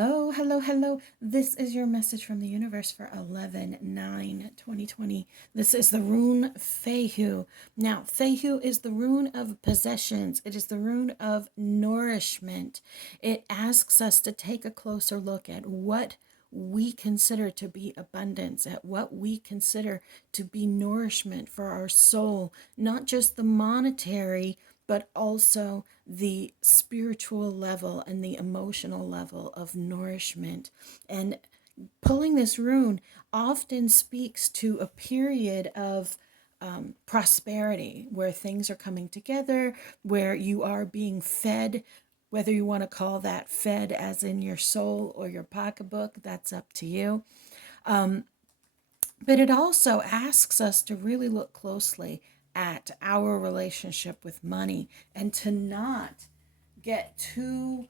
Hello, hello, hello. This is your message from the universe for 11/9/2020. This is the rune Fehu. Now, Fehu is the rune of possessions. It is the rune of nourishment. It asks us to take a closer look at what we consider to be abundance, at what we consider to be nourishment for our soul, not just the monetary, but also the spiritual level and the emotional level of nourishment. And pulling this rune often speaks to a period of prosperity where things are coming together, where you are being fed. Whether you want to call that fed as in your soul or your pocketbook, that's up to you. But it also asks us to really look closely at our relationship with money and to not get too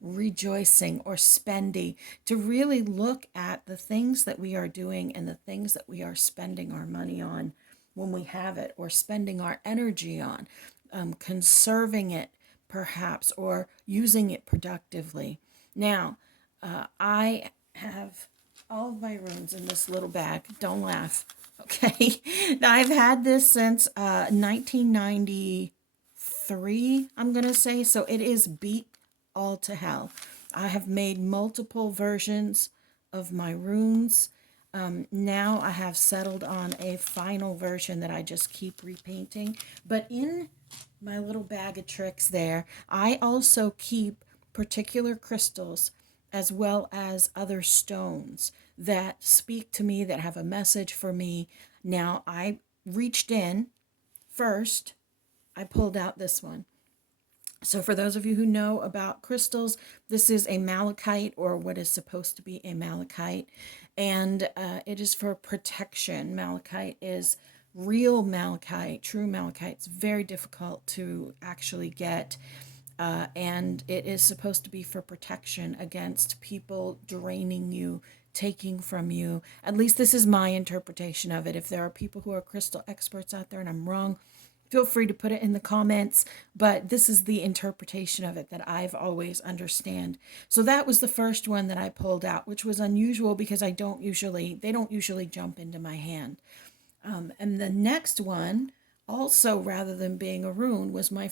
rejoicing or spendy, to really look at the things that we are doing and the things that we are spending our money on when we have it, or spending our energy on, conserving it perhaps, or using it productively. Now, I have all of my runes in this little bag. Don't laugh. Okay. I've had this since 1993, I'm going to say. So it is beat all to hell. I have made multiple versions of my runes. Now I have settled on a final version that I just keep repainting. But in my little bag of tricks there, I also keep particular crystals as well as other stones that speak to me, that have a message for me. Now, I reached in first, I pulled out this one. So, for those of you who know about crystals, this is a malachite, or what is supposed to be a malachite, and it is for protection. Malachite is real malachite, true malachite. It's very difficult to actually get, and it is supposed to be for protection against people draining you, taking from you. At least this is my interpretation of it. If there are people who are crystal experts out there and I'm wrong, feel free to put it in the comments, but this is the interpretation of it that I've always understand. So that was the first one that I pulled out, which was unusual because they don't usually jump into my hand. And the next one, also rather than being a rune, was my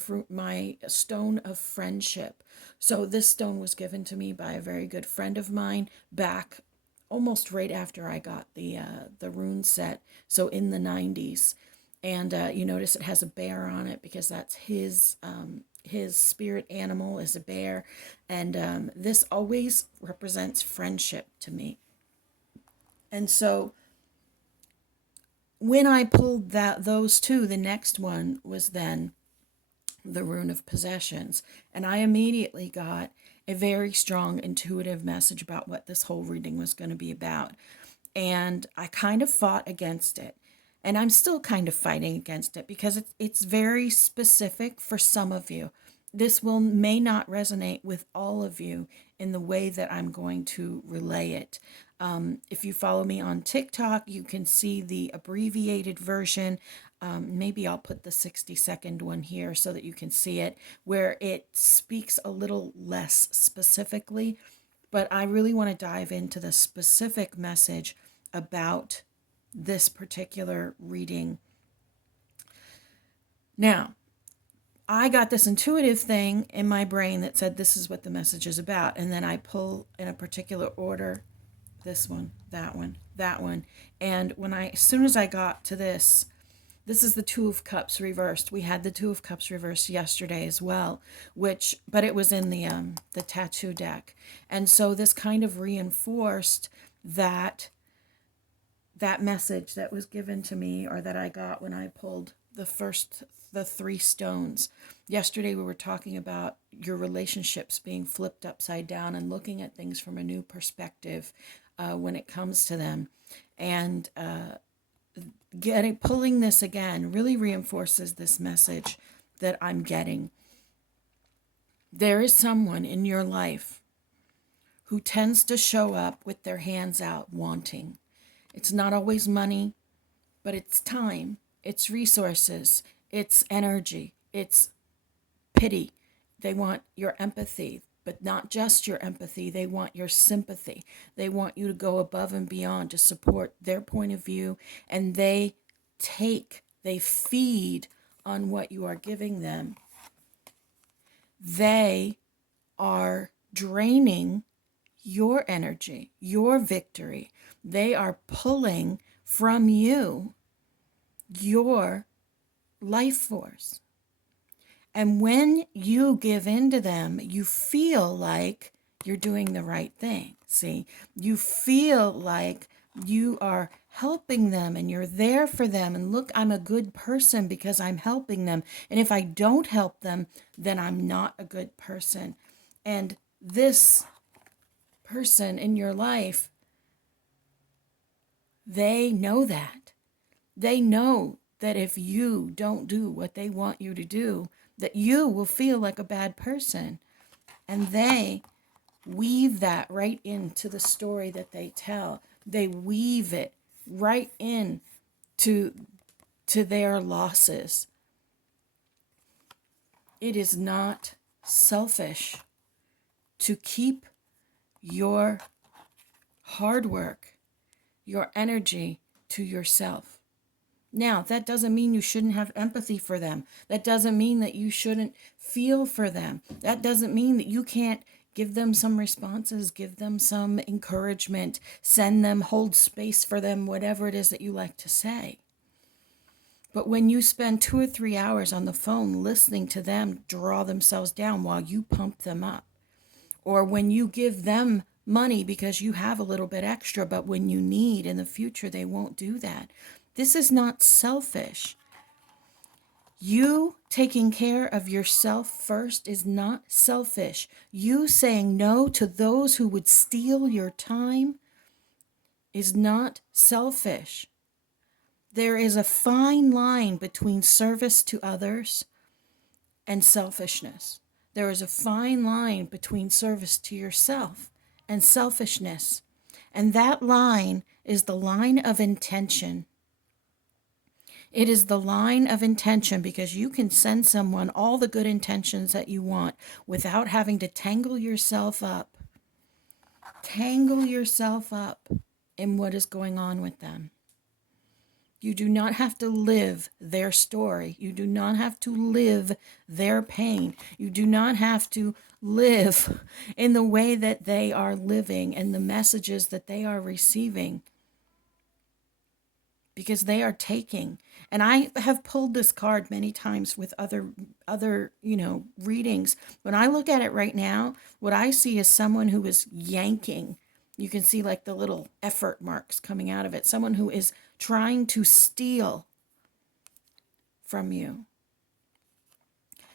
stone of friendship. So this stone was given to me by a very good friend of mine back almost right after I got the rune set. So in the 90s. And you notice it has a bear on it because that's his spirit animal is a bear. And this always represents friendship to me. And so when I pulled those two, the next one was then the rune of possessions. And I immediately got a very strong intuitive message about what this whole reading was going to be about. And I kind of fought against it. And I'm still kind of fighting against it because it's very specific for some of you. This may not resonate with all of you in the way that I'm going to relay it. If you follow me on TikTok, you can see the abbreviated version. Maybe I'll put the 60-second one here so that you can see it, where it speaks a little less specifically. But I really want to dive into the specific message about this particular reading. Now, I got this intuitive thing in my brain that said this is what the message is about. And then I pull in a particular order, this one, that one, that one. And as soon as I got to this is the Two of Cups reversed. We had the Two of Cups reversed yesterday as well, but it was in the tattoo deck. And so this kind of reinforced that message that was given to me, or that I got when I pulled the three stones. Yesterday we were talking about your relationships being flipped upside down and looking at things from a new perspective when it comes to them. And pulling this again really reinforces this message that I'm getting. There is someone in your life who tends to show up with their hands out wanting. It's not always money, but it's time, it's resources, it's energy, it's pity. They want your empathy. but not just your empathy. They want your sympathy. They want you to go above and beyond to support their point of view, and they feed on what you are giving them. They are draining your energy, your victory. They are pulling from you your life force. And when you give in to them, you feel like you're doing the right thing. See, you feel like you are helping them and you're there for them. And look, I'm a good person because I'm helping them. And if I don't help them, then I'm not a good person. And this person in your life, they know that. They know that if you don't do what they want you to do, that you will feel like a bad person. And they weave that right into the story that they tell. They weave it right in to their losses. It is not selfish to keep your hard work, your energy to yourself. Now, that doesn't mean you shouldn't have empathy for them. That doesn't mean that you shouldn't feel for them. That doesn't mean that you can't give them some responses, give them some encouragement, send them, hold space for them, whatever it is that you like to say. But when you spend 2 or 3 hours on the phone listening to them draw themselves down while you pump them up, or when you give them money because you have a little bit extra, but when you need in the future, they won't do that. This is not selfish. You taking care of yourself first is not selfish. You saying no to those who would steal your time is not selfish. There is a fine line between service to others and selfishness. There is a fine line between service to yourself and selfishness. And that line is the line of intention. It is the line of intention, because you can send someone all the good intentions that you want without having to tangle yourself up. Tangle yourself up in what is going on with them. You do not have to live their story. You do not have to live their pain. You do not have to live in the way that they are living and the messages that they are receiving, because they are taking. And I have pulled this card many times with other readings. When I look at it right now, what I see is someone who is yanking. You can see like the little effort marks coming out of it. Someone who is trying to steal from you.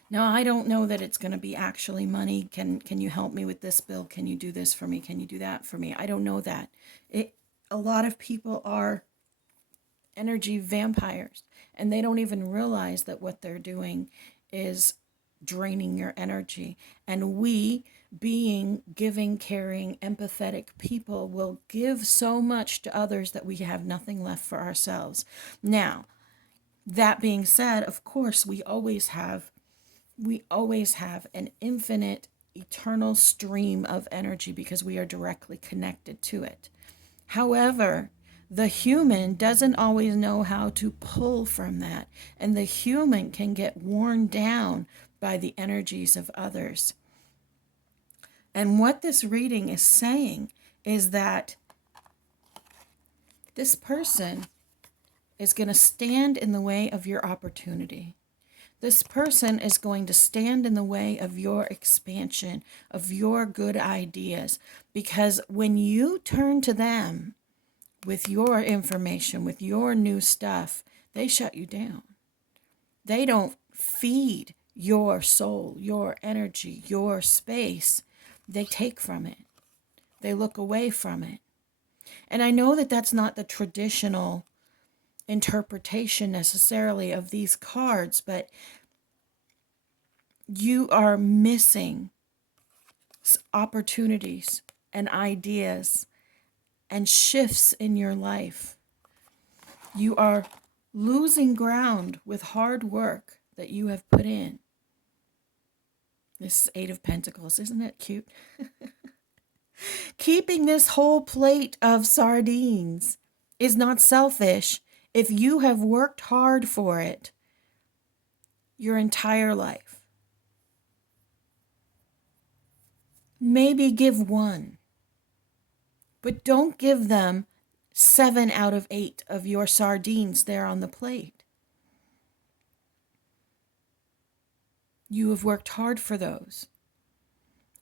Now, I don't know that it's going to be actually money. Can you help me with this bill? Can you do this for me? Can you do that for me? I don't know that. A lot of people are energy vampires, and they don't even realize that what they're doing is draining your energy. And we, being giving, caring, empathetic people, will give so much to others that we have nothing left for ourselves. Now, that being said, of course, we always have an infinite, eternal stream of energy because we are directly connected to it. However, the human doesn't always know how to pull from that, and the human can get worn down by the energies of others. And what this reading is saying is that this person is going to stand in the way of your opportunity. This person is going to stand in the way of your expansion, of your good ideas, because when you turn to them with your information, with your new stuff, they shut you down. They don't feed your soul, your energy, your space. They take from it. They look away from it. And I know that that's not the traditional interpretation necessarily of these cards, but you are missing opportunities and ideas and shifts in your life. You are losing ground with hard work that you have put in. This is Eight of Pentacles. Isn't that cute? Keeping this whole plate of sardines is not selfish if you have worked hard for it your entire life. Maybe give one, but don't give them 7 out of 8 of your sardines there on the plate. You have worked hard for those.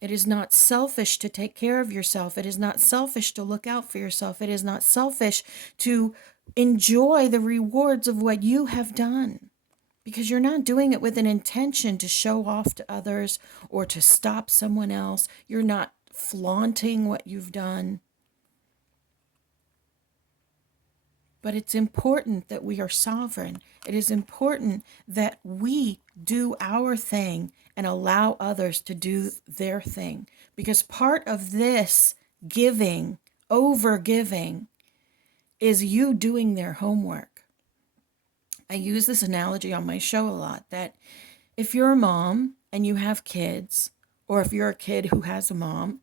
It is not selfish to take care of yourself. It is not selfish to look out for yourself. It is not selfish to enjoy the rewards of what you have done, because you're not doing it with an intention to show off to others or to stop someone else. You're not flaunting what you've done. But it's important that we are sovereign. It is important that we do our thing and allow others to do their thing. Because part of this giving, over giving, is you doing their homework. I use this analogy on my show a lot, that if you're a mom and you have kids, or if you're a kid who has a mom,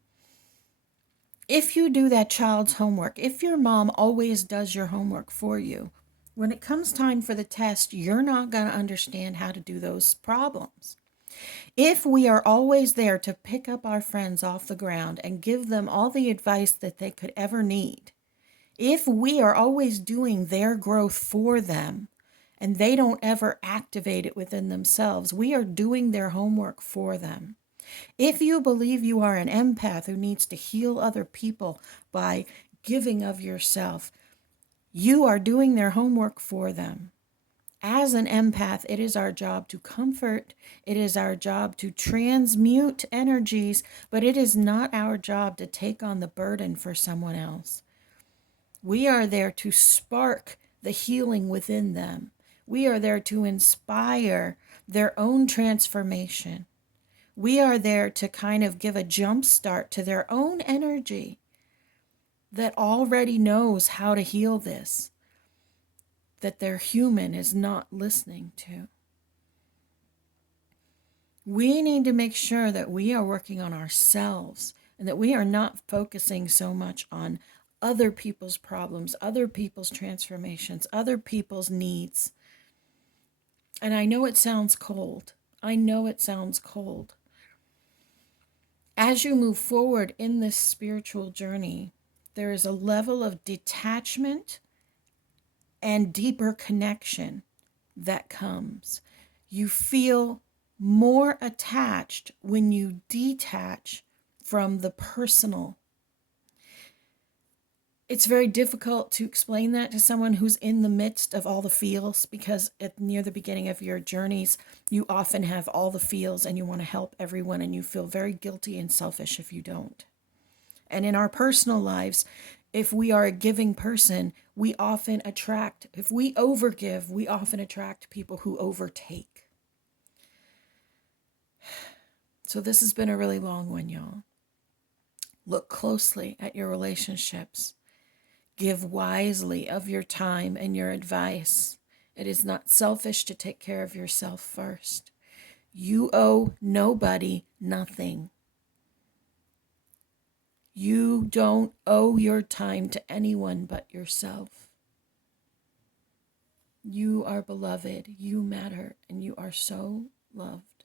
if you do that child's homework, if your mom always does your homework for you, when it comes time for the test, you're not going to understand how to do those problems. If we are always there to pick up our friends off the ground and give them all the advice that they could ever need, if we are always doing their growth for them and they don't ever activate it within themselves, we are doing their homework for them. If you believe you are an empath who needs to heal other people by giving of yourself, you are doing their homework for them. As an empath, it is our job to comfort. It is our job to transmute energies, but it is not our job to take on the burden for someone else. We are there to spark the healing within them. We are there to inspire their own transformation. We are there to kind of give a jump start to their own energy that already knows how to heal this, that their human is not listening to. We need to make sure that we are working on ourselves and that we are not focusing so much on other people's problems, other people's transformations, other people's needs. And I know it sounds cold. I know it sounds cold. As you move forward in this spiritual journey, there is a level of detachment and deeper connection that comes. You feel more attached when you detach from the personal. It's very difficult to explain that to someone who's in the midst of all the feels, because near the beginning of your journeys, you often have all the feels and you want to help everyone and you feel very guilty and selfish if you don't. And in our personal lives, if we are a giving person, we often attract, if we overgive, we often attract people who overtake. So this has been a really long one, y'all. Look closely at your relationships. Give wisely of your time and your advice. It is not selfish to take care of yourself first. You owe nobody nothing. You don't owe your time to anyone but yourself. You are beloved, you matter, and you are so loved.